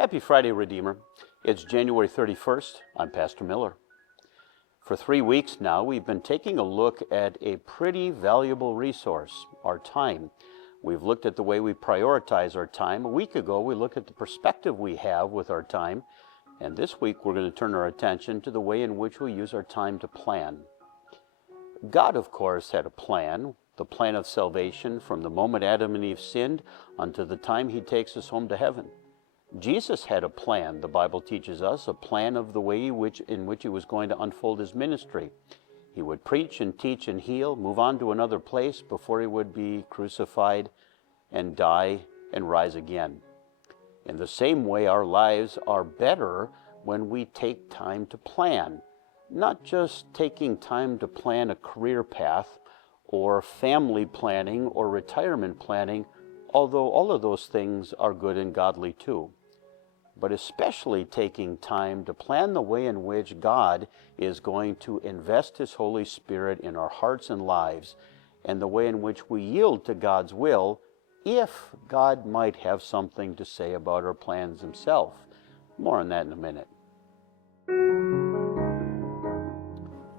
Happy Friday, Redeemer. It's January 31st. I'm Pastor Mueller. For 3 weeks now, we've been taking a look at a pretty valuable resource, our time. We've looked at the way we prioritize our time. A week ago, we looked at the perspective we have with our time. And this week, we're going to turn our attention to the way in which we use our time to plan. God, of course, had a plan, the plan of salvation from the moment Adam and Eve sinned until the time He takes us home to heaven. Jesus had a plan, the Bible teaches us, a plan of the way in which He was going to unfold His ministry. He would preach and teach and heal, move on to another place before He would be crucified and die and rise again. In the same way, our lives are better when we take time to plan, not just taking time to plan a career path or family planning or retirement planning, although all of those things are good and godly too. But especially taking time to plan the way in which God is going to invest His Holy Spirit in our hearts and lives, and the way in which we yield to God's will if God might have something to say about our plans Himself. More on that in a minute.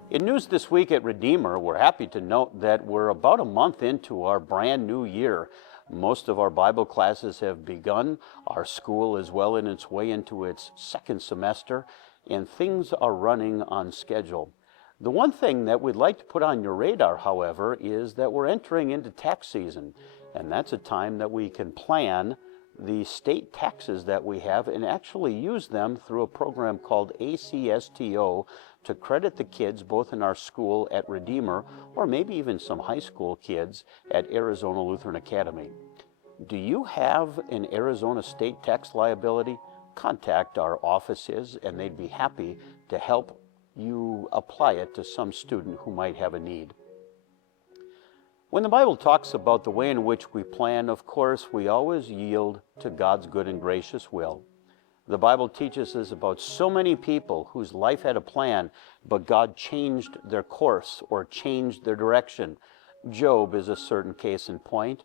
In news this week at Redeemer, we're happy to note that we're about a month into our brand new year. Most of our Bible classes have begun. Our school is well in its way into its second semester, and things are running on schedule. The one thing that we'd like to put on your radar, however, is that we're entering into tax season, and that's a time that we can plan the state taxes that we have and actually use them through a program called ACSTO to credit the kids both in our school at Redeemer or maybe even some high school kids at Arizona Lutheran Academy. Do you have an Arizona state tax liability? Contact our offices and they'd be happy to help you apply it to some student who might have a need. When the Bible talks about the way in which we plan, of course, we always yield to God's good and gracious will. The Bible teaches us about so many people whose life had a plan, but God changed their course or changed their direction. Job is a certain case in point.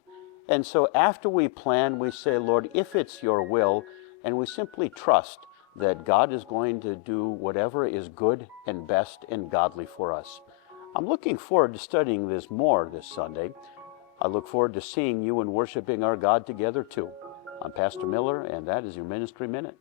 And so after we plan, we say, Lord, if it's your will, and we simply trust that God is going to do whatever is good and best and godly for us. I'm looking forward to studying this more this Sunday. I look forward to seeing you and worshiping our God together too. I'm Pastor Miller, and that is your Ministry Minute.